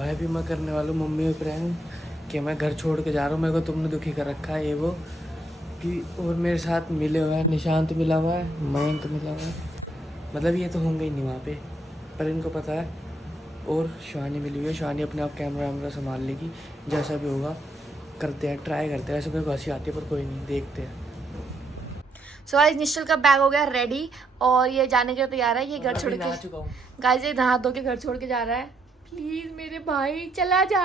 भाई भी मैं करने वाला हूँ मम्मी और प्रैंक कि मैं घर छोड़ के जा रहा हूँ, मेरे को तुमने दुखी कर रखा है ये वो कि। और मेरे साथ मिले हुए हैं, निशांत मिला हुआ है, मयंक मिला हुआ है, मतलब ये तो होंगे ही नहीं वहाँ पे, पर इनको पता है। और शिवानी मिली हुई है, शिवानी अपने आप कैमरा वैमरा संभाल लेगी, जैसा भी होगा करते हैं, ट्राई करते हैं। ऐसे मेरे को हंसी आती है पर कोई नहीं, देखते हैं। सो गाइस निश्चल का बैग हो गया रेडी और ये जाने के लिए तैयार है। ये घर छोड़ के चुका हूँ गाइस, ये नहा धो के घर छोड़ के जा रहा है। प्लीज मेरे भाई चला जा,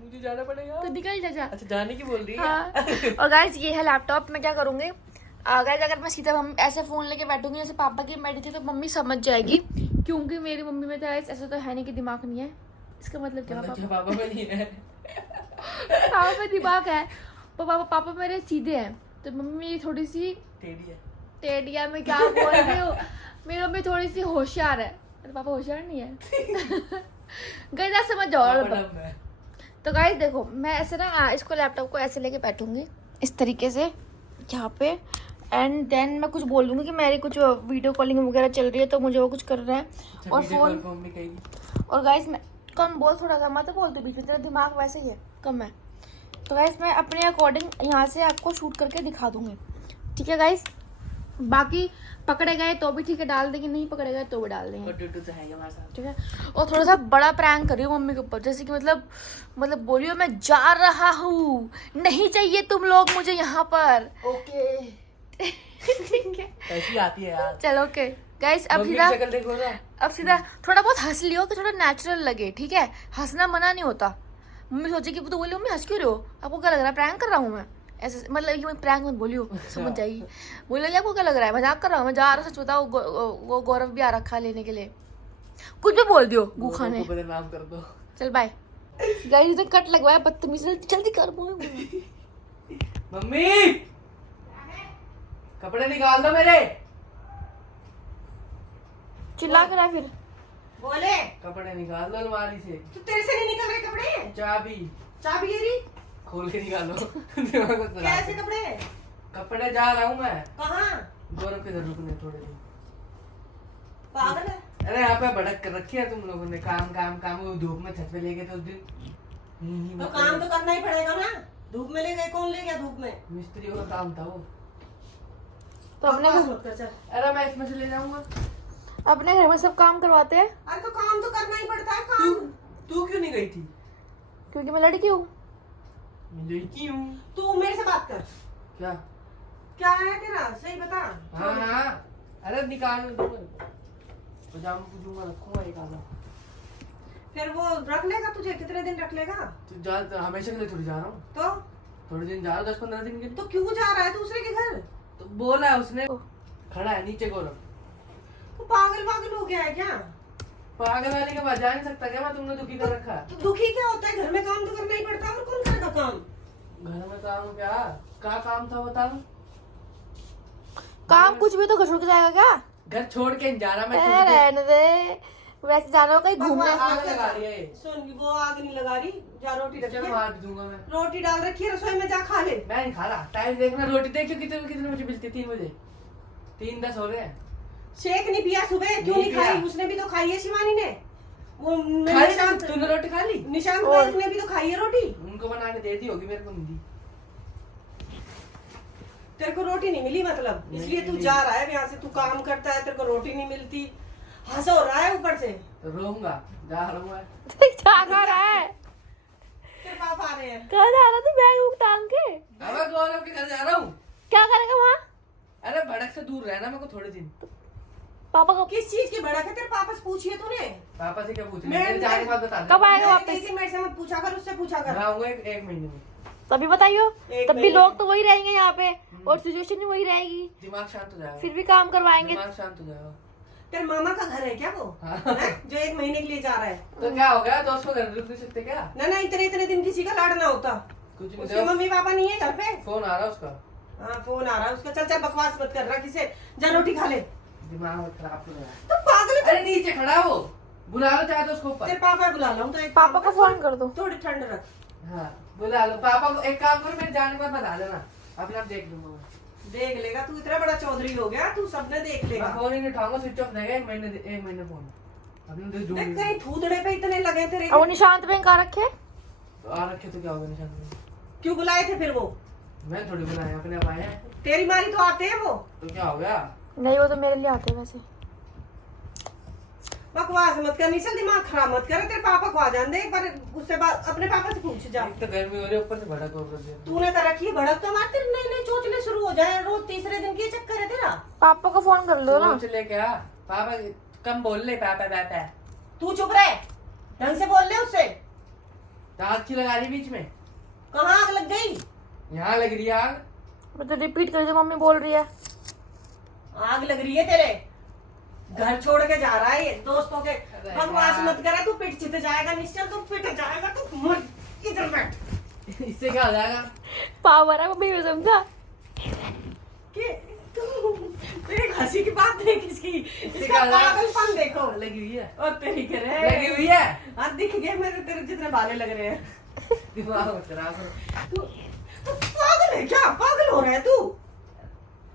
मुझे जाना पड़ेगा तो निकल जा। अच्छा जाने की बोल रही है। हाँ। और गाइस ये है लैपटॉप। मैं क्या करूंगी गाइस, अगर मैं सीधा हम ऐसे फोन लेके बैठूंगी जैसे पापा की बैठी थी तो मम्मी समझ जाएगी, क्योंकि मेरी मम्मी में तो ऐसा तो है नहीं कि दिमाग नहीं है। इसका मतलब क्या पापा में नहीं है। पापा में दिमाग है, पापा मेरे सीधे हैं, तो मम्मी मेरी थोड़ी सी टेढ़ी है। मैं क्या बोल रही हूँ, मेरी मम्मी थोड़ी सी होशियार है, तो पापा होशियार नहीं है। गाइस समझ जाओ। तो गाइस देखो, मैं ऐसे ना इसको लैपटॉप को ऐसे लेके बैठूंगी इस तरीके से यहाँ पे, एंड देन मैं कुछ बोलूंगी कि मेरी कुछ वीडियो कॉलिंग वगैरह चल रही है तो मुझे वो कुछ करना है। और फोन और गाइस मैं कम बोल, थोड़ा कम मत बोल, तो बीच में तेरा दिमाग वैसे ही है कम है। तो गाइस मैं अपने अकॉर्डिंग यहाँ से आपको शूट करके दिखा दूंगी, ठीक है गाइस। बाकी पकड़े गए तो भी ठीक है, डाल देंगे, नहीं पकड़े गए तो भी डाल देंगे, ठीक है। और थोड़ा सा बड़ा प्रैंक करियो मम्मी के ऊपर, जैसे कि मतलब बोलियो मैं जा रहा हूँ, नहीं चाहिए तुम लोग मुझे यहाँ पर। ओके ठीक है, ऐसी आती है यार। चलो ओके गाइस। अब सीधा थोड़ा बहुत हंस लियो कि थोड़ा नेचुरल लगे, ठीक है। हंसना मना नहीं होता। मम्मी सोचे कि तो बोली मम्मी हंस क्यों रहे हो, आपको क्या लग रहा है प्रैंक कर रहा हूँ मैं, ऐसे मतलब ये मैं प्रैंक मत बोलियो, समझ जाएगी। बोले आपको क्या लग रहा है, मजाक कर रहा हूँ, मैं जा रहा हूँ, सच बताओ। वो गौरव भी आ रखा लेने के लिए, कुछ भी बोल दियो गू खाने। बदनाम कर दो। चल बाय गाइस। कट लगवाया बदतमीज, जल्दी कर। मम्मी कपड़े निकाल दो मेरे। चिल्ला कर रहा फिर, बोले कपड़े निकाल दो अलमारी से। तो तेरे से नहीं निकल रहे कपड़े। चाबी गिरी खोल के निकालो। कैसे कपड़े जा रहा हूँ मैं। कहाँ? गौरव के घर रुकने थोड़े दिन। पागल है। अरे यहाँ पे भड़क कर रखी है तुम लोगों ने, काम काम काम। वो धूप में छत पे ले गए थे उस दिन। तो काम तो करना ही पड़ेगा ना, धूप में ले गए, कौन ले गया धूप में? मिस्त्री का काम था वो। तो अपने अरे मैं इसमें से ले जाऊंगा। अपने घर में सब काम करवाते हैं। अरे तो काम तो करना ही पड़ता है। काम तू क्यों नहीं गई थी? क्योंकि मैं लड़की हूँ। लड़की हूँ? तू मेरे से बात कर। क्या है तेरा, सही बता। हाँ अरे निकाल दो, पजामा पूजूंगा रखूंगा एक आधा। फिर वो रख लेगा तुझे, कितने दिन रख लेगा? तो हमेशा के लिए थोड़ी जा रहा हूँ। तो थोड़े दिन जा रहा हूँ, 10-15 दिन के लिए। तो क्यों जा रहा है दूसरे के घर? तो बोला है उसने, खड़ा है नीचे गौरव। तो पागल हो गया है क्या? पागल वाले के पास जा नहीं सकता क्या? मैं तुमने दुखी कर रखा है। तो दुखी क्या होता है, घर में काम तो करना ही पड़ता है। और कौन करेगा काम? घर में काम क्या काम था बता। काम कुछ भी तो घर छोड़ के जाएगा क्या? घर छोड़ के जा रहा मैं। रहने दे, वैसे जाना हो कहीं घूमने। आग लगा रही है। सुन, वो आग नहीं लगा रही, जा रोटी रखी है, मार दूंगा मैं। रोटी डाल रखी है रसोई में, जा खा ले। मैं नहीं खा रहा, टाइम देखना। रोटी देखियो कितने बजे मिलती है? 3 बजे। 3:10 हो रहे हैं। शेक नहीं पिया सुबह? क्यों नहीं खाई? उसने भी तो खाई है शिवानी ने। वो निशांत, तूने रोटी खा ली? निशांत ने भी तो खाई है रोटी। उनको बना के दे दी होगी, मेरे को नहीं दी। तेरे को रोटी नहीं मिली मतलब, इसलिए तू जा रहा है यहाँ से। तू काम करता है, तेरे को रोटी नहीं मिलती, हंस हो रहा है ऊपर से। तो रोऊंगा, जा रहा हूँ मैं। क्या कर रहा है? तेरे पाप आ रहे हैं। कहाँ जा रहा तू बैग वूग टांग के? अब गौरव के घर जा रहा हूँ। क्या करेगा वहाँ? अरे भड़क से दूर रहना मेरे को थोड़े दिन। पापा को किस चीज की भड़क है? तेरे पापा से पूछिए तूने? पापा से क्या पूछना? मैं जाने के बाद बता दूँ। कब आएगा वापस? मेरे से मत पूछा कर, उससे पूछा कर। आऊंगा एक महीने में। तभी बताइयो, तब भी लोग तो वही रहेंगे यहाँ पे और सिचुएशन भी वही रहेगी। दिमाग शांत हो जाएगा, फिर भी काम करवाएंगे। दिमाग शांत हो जाएगा। तेरे मामा का घर है क्या वो? जो 1 महीने के लिए जा रहा है? तो क्या हो गया, दोस्त को घर रुक नहीं सकते क्या? ना इतने दिन किसी का लाड़ना होता। कुछ नहीं, उसके मम्मी पापा नहीं है घर पे? फोन आ रहा उसका। हाँ फोन आ रहा है उसका। चल बकवास मत कर रहा किसे, जा रोटी खा ले। दिमाग खराब हो गया। तो पागल है। अरे नीचे खड़ा वो, बुला लो चाहे तो उसको ऊपर। तेरे पापा बुला लो तो। पापा को फोन कर दो, थोड़ी ठंड रख। हाँ बुला लो पापा को। एक काम करो, मेरे जाने के बाद बता देना, अपने आप देख लूंगा। देख लेगा तू, इतना बड़ा चौधरी हो गया तू, सबने देख लेगा। फोन ही नहीं उठाऊंगा, स्विच ऑफ रहेगा। 1 महीने फोन। अपने तो जो देख कहीं थूथड़े पे इतने लगे तेरे। अब वो निशांत पे कहाँ रखे? तो आ रखे तो क्या होगा निशान में? क्यों बुलाए थे फिर वो? मैं थोड़ी बुलाया, अपने आप आए हैं। तेरी मारी तो आते हैं वो। तो क्या हो गया? नहीं, वो तो मेरे लिए आते हैं वैसे। बकवास मत कर निशल, दिमाग खराब मत कर। तेरे पापा को आ जान दे एक बार, उससे बाद अपने पापा से पूछ जा। एक तो गर्मी हो रही है, ऊपर से भड़क कर दिया। तूने कर रखी है भड़क, तो मार तेरे नए नए चोचले शुरू हो जाए रोज। तीसरे दिन की चक्कर है तेरा। पापा को फोन कर लो ना। सोच ले क्या पापा कम बोल ले, पापा पापा। तू चुप रहे, ढंग से बोल ले उससे। आग की लगा रही बीच में। कहाँ आग लग गई? यहाँ लग रही है आग। मैं तो रिपीट कर, जो मम्मी बोल रही है। आग लग रही है तेरे घर छोड़ के जा रहा है ये दोस्तों के। बकवास मत कर, तू पिट चित जाएगा निश्चल, तू पिट जाएगा। तू मर, इधर बैठ। इससे क्या हो जाएगा? पावर है मम्मी, समझा? कि तू तेरी हंसी की बात नहीं किसकी, इसका पागलपन देखो। लगी हुई है, और तेरी करे लगी हुई है। हाँ दिख गए मेरे, तेरे जितने बाले लग रहे हैं। दिमाग मत खराब करो। तू पागल है क्या? पागल हो रहा है तू?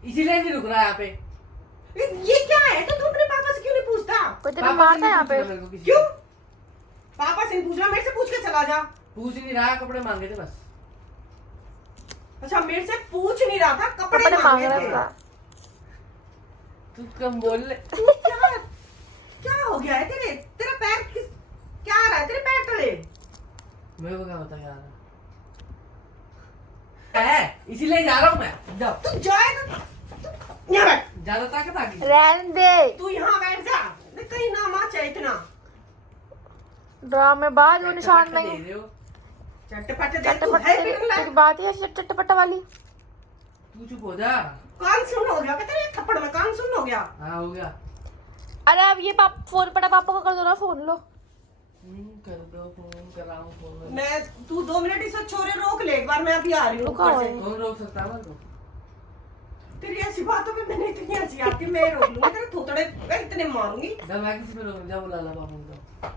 इसीलिए नहीं रुक रहा है यहाँ पे। ये क्या है? तो तू अपने पापा से क्यों नहीं पूछता? कोई तेरे मारता है यहाँ पे? क्यों? पापा से नहीं पूछना, मेरे से पूछ के चला जा। पूछ ही नहीं रहा, कपड़े मांगे थे बस। अच्छा मेरे से पूछ नहीं रहा था, कपड़े मांग मांगे रहा थे। था। तू कम बोल ले। क्या क्या हो गया है तेरे? तेरा पैर क्या आ रहा है तेरे पैर तले? मेरे को क्या पता यार है, इसीलिए जा रहा हूँ मैं। जाओ तू जाएगा, यहाँ बैठ। ज्यादा ताकत आ गई। रहने दे। तू यहाँ बैठ जा, कहीं ना माचा इतना ड्रामेबाज वो निशान दे नहीं। रहे हो। चटपट दे। तू है पिटने लायक? तेरी बात ही ऐसी चटपटा वाली। तू चुप हो जा। कान सुन हो गया क्या तेरे? एक थप्पड़ में कान सुन हो गया। हाँ हो गया। अरे अब ये फोन पड़ा, पापा को कर दो ना फोन। लो कर दो फोन, कर रहा हूँ फोन। मैं तू 2 मिनट इसे छोरे रोक ले एक बार, मैं अभी आ रही हूँ रुका ऊपर हुआ से। है। कौन रोक सकता है मेरे को? तेरी ऐसी बातों पे मैंने इतनी हंसी आती, मैं रोक लूंगी तेरे थोतड़े पे इतने मारूंगी। जब मैं किसी पे रोक जा, बुला ला पापा को।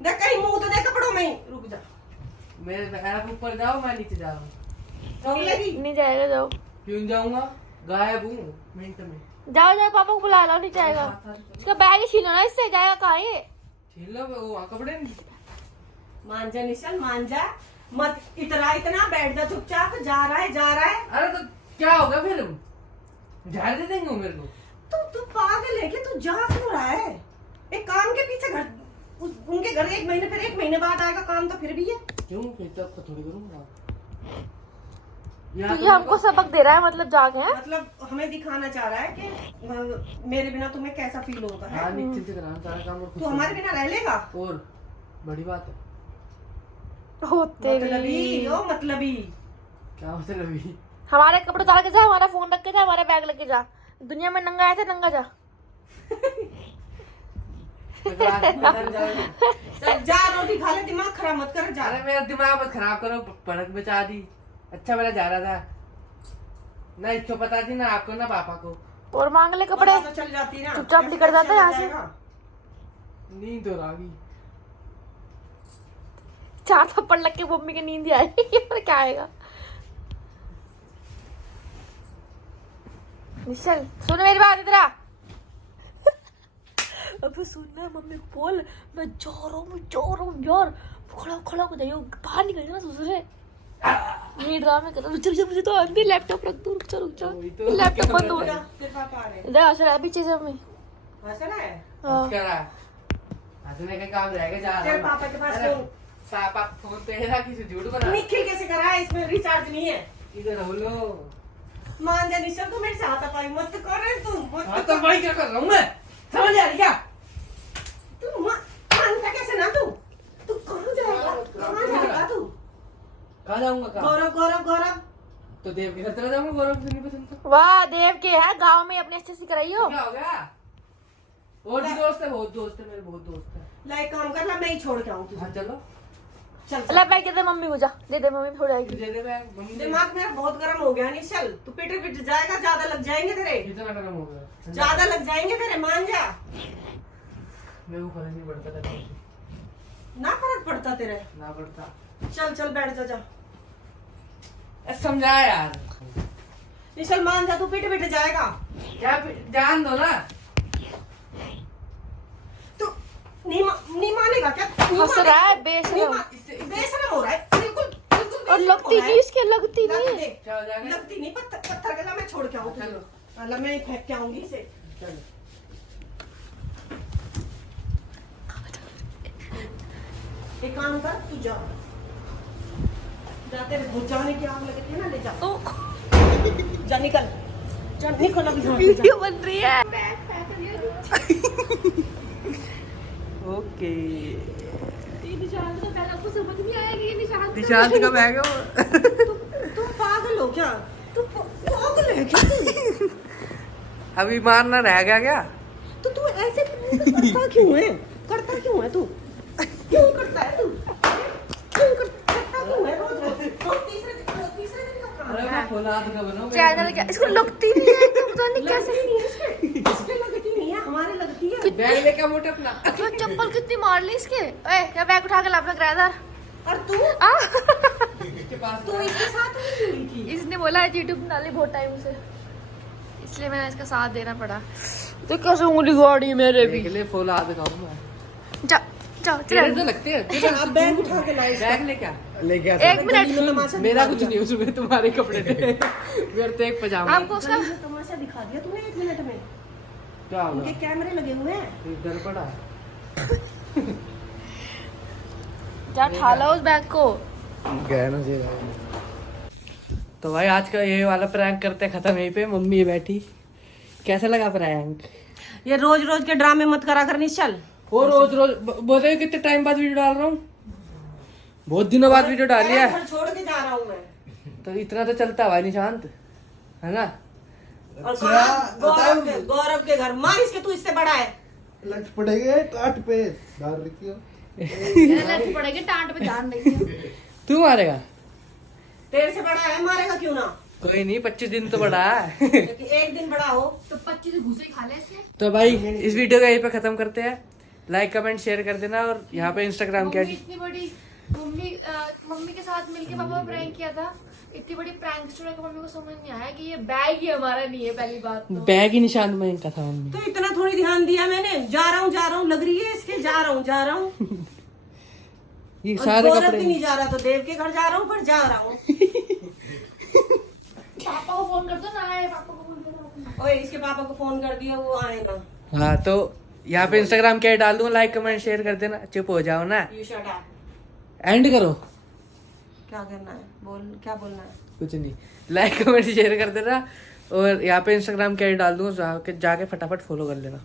देख कहीं मुंह तो दे कपड़ों में ही। रुक जा, मेरे पैर ऊपर जाओ, मैं नीचे जा रहा हूँ। रोक लेगी? नहीं जाएगा, जाओ। क्यों जाऊंगा? गायब हूँ मिनट में। जाओ जाओ, पापा को बुला लो। नहीं जाएगा, इसका बैग ही छीनो ना, इससे जाएगा कहाँ ये? छीन लो वो कपड़े नहीं। मान जा निशल, मान जा मत इतना बैठ जा चुपचाप। जा रहा है जा रहा है। अरे तो क्या होगा फिर? झाड़ दे देंगे वो मेरे को। तू पागल है कि? तू जा क्यों रहा है? एक काम के पीछे घर, उनके घर 1 महीने, फिर 1 महीने बाद आएगा काम, तो फिर भी है। क्यों फिर तो आपको थोड़ी करूंगा। तो ये हमको सबक दे रहा है, मतलब जाके है। मतलब हमें दिखाना चाह रहा है कि मेरे बिना तुम्हें कैसा फील होता है। हाँ निश्चित से कराना सारा काम और खुद तू हमारे बिना रह लेगा? और बड़ी बात है। होते मतलबी ओ मतलबी। क्या मतलब अभी? हमारे कपड़े उतार के जा, हमारा फोन रख के जा, हमारा बैग लेके जा। दुनिया में नंगा आया था, नंगा जा। चल जा, रोटी खा ले, दिमाग खराब मत कर। जा अरे मेरा दिमाग मत खराब करो, भड़क बचा दी। अच्छा मेरा जा रहा था ना, इसको पता थी ना आपको ना पापा को। और मांग ले कपड़े, तो चल जाती ना, चुपचाप निकल जाता है यहाँ से। नींद तो आ गई। 4 थप्पड़ लग के मम्मी की नींद आएगी और क्या आएगा? निशल सुन मेरी बात इधर आ। अबे सुनना, मम्मी को बोल मैं जा रहा हूँ यार। खड़ा हो जाइयो, बाहर निकल जाना ससुरे। ये ड्रामे कर रहा। चल मुझे तो अंदर लैपटॉप रख दो। रुक जा लैपटॉप बंद हो गया। तेरे पापा आ रहे हैं। इधर आशा है पीछे से मम्मी। हंस रहा है? हाँ। क्या रहा? हंसने का काम रहेगा। जा रहा तेरे हूँ। पापा के पास अरे, फोन। पापा फोन पे है ना, किसी झूठ बना। निखिल कैसे करा है? इसमें रिचार्ज नहीं है। इधर हो लो। मान जा निशल, तू मेरे से हाथापाई मत कर रहे तू। हाँ तो भाई क्या कर रहा हूँ मैं? समझ आ रही क्या? तू मानता कैसे ना तू? तू कहाँ जाएगा? कहाँ जाएगा तू? कहाँ जाऊंगा? कहाँ? गौरव तो देव के घर चला जाऊंगा। गौरव से नहीं पसंद तो वाह देव के है गांव में अपने अच्छे से कराइयो। क्या हो गया? और भी दोस्त है, बहुत दोस्त है मेरे, बहुत दोस्त है। ला एक काम कर, ला मैं ही छोड़ के आऊँ तुझे। हाँ चलो। चल अल्लाह बैग दे दे मम्मी को, जा दे दे मम्मी थोड़ा तू दे दे बैग, मम्मी दे। दिमाग मेरा बहुत गर्म हो गया निशल। तू पिट जाएगा, ज्यादा लग जाएंगे तेरे। कितना गर्म हो गया? ज्यादा लग जाएंगे तेरे, मान जा। मेरे को फर्क नहीं पड़ता था। ना फर्क पड़ता तेरे? ना पड़ता। चल बैठ जा। समझा यार। निशल मान जा, तू पिट जाएगा। क्या जान दो ना। नहीं मानेगा क्या? नहीं हंस रहा है मानेगा। बेशरम। बेशरम हो रहा है बिल्कुल बिल्कुल और बेशरम लगती हो रहा नहीं है। इसके, लगती नहीं है। क्या हो जाएगा? लगती नहीं, पत्थर गला मैं छोड़ के आऊँ तुझे। चलो। अल्लाह मैं ही फेंक के आऊंगी इसे। एक काम कर, तू जा तेरे भूत जाने की आग लगे थे ना, ले जा। जा निकल, जा निकल अभी यहाँ से, जा। वीडियो बन रही है। ओके। ये निशांत को पहले आपको समझ नहीं आया कि ये निशांत निशांत का बैग है वो। तुम पागल हो क्या? तुम पागल है क्या तू? अभी मारना रह गया क्या? तो तू ऐसे करता क्यों है? करता क्यों है तू? क्यों करता है तू? करता क्यों है रोज रोज? तीसरे दिन का काम है। फौलाद का बनाओ। चैनल क्या इसको लगती नहीं है, तो पता नहीं कैसे। लगती नहीं है इसके लगती नहीं है, हमारे लगती है। बैग लेके मोटे अपना। तो चप्पल कितनी मार ली इसके। ओए क्या बैग उठा के ला अपना किराएदार। और तू इसके पास तू इसके साथ नहीं जुड़ी थी। इसने बोला है यूट्यूब बना ली बहुत टाइम से, इसलिए मैंने इसका साथ देना पड़ा। तो कैसे उंगली गाड़ी मेरे भी। देख ले फौलाद का हूँ मैं। जा जा तेरे चल। तो लगते हैं। आप बैग उठा के लाए इसका। बैग लेके आ। एक मिनट, तमाशा मेरा दिखा कुछ दिया। नहीं, उसमें तुम्हारे कपड़े थे। मेरे तो एक पजामा। आपको उसका गली में तमाशा दिखा दिया तूने 1 मिनट में। क्या उनके होगा? कैमरे लगे हुए हैं। इधर पड़ा। जा ठाला उस बैग को। गहना से तो भाई आज का ये वाला प्रैंक करते हैं खत्म। यहीं पे मम्मी ये बैठी। कैसा लगा प्रैंक? ये रोज रोज के ड्रामे मत करा कर निश्चल। और रोज रोज बोले कितने टाइम बाद वीडियो डाल रहा हूँ? बहुत दिनों बाद वीडियो डाली है। घर छोड़ के जा रहा हूँ मैं। तो इतना तो चलता है भाई निशांत, है ना? और गौरव के घर मार इसके, तू इससे बड़ा है। लट पड़ेगे टाट पे डाल रखी हो। लट पड़ेगी टांट पे, ध्यान रखिए। तू मारेगा? तेरे से बड़ा है, मारेगा क्यों ना? कोई नहीं, 25 दिन तो बड़ा है। लेकिन एक दिन बड़ा हो। तो 25 घुसे खा ले इसके। तो भाई इस वीडियो को यहीं पे खत्म करते हैं। लाइक कमेंट शेयर कर देना। और यहाँ पे इंस्टाग्राम के मम्मी इतनी बड़ी मम्मी के साथ मिलके पापा ने प्रैंक किया था। इतनी बड़ी प्रैंक स्टोरी को मम्मी को समझ नहीं आया कि ये बैग ही हमारा नहीं है। पहली बात तो बैग ही निशांत में इनका था मम्मी। तो इतना थोड़ी ध्यान दिया मैंने। जा रहा हूँ लग रही है इसके। जा रहा हूँ ये और सारे गौरव कपड़े भी नहीं जा रहा तो देव के घर जा रहा हूँ, पर जा रहा हूँ। पापा को फोन कर दो ना, आए पापा को फोन कर दो। ओए इसके पापा को फोन कर दिया, वो आएगा। हाँ तो यहाँ पे इंस्टाग्राम के डाल दूंगा। लाइक कमेंट शेयर कर देना। चुप हो जाओ ना, यू शट अप। एंड करो। क्या करना है? बोल, क्या बोलना है? कुछ नहीं, लाइक कमेंट शेयर कर देना। और यहाँ पे इंस्टाग्राम के डाल दूंगा, जाके फटाफट फॉलो कर लेना।